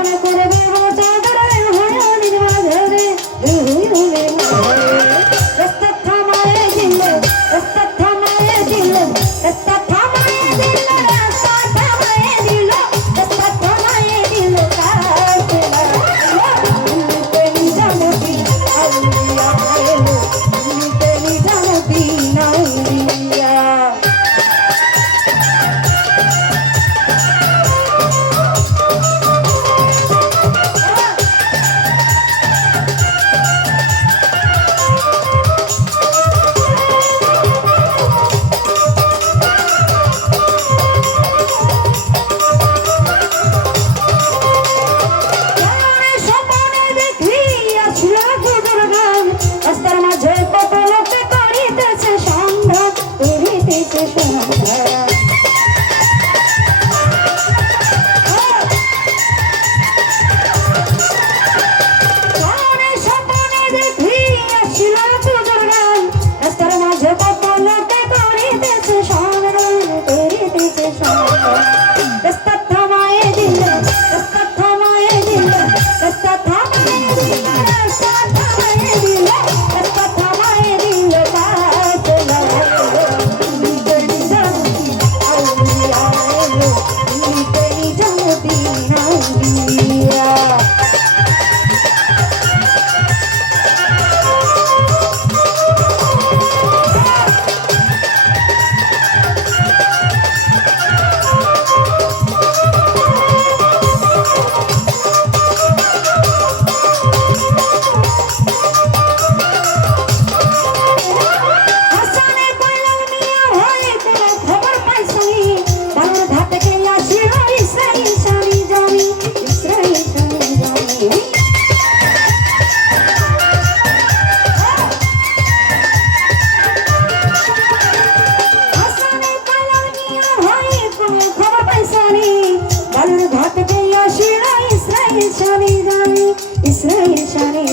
কেমন করে शनि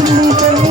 தள்ளி தள்ளி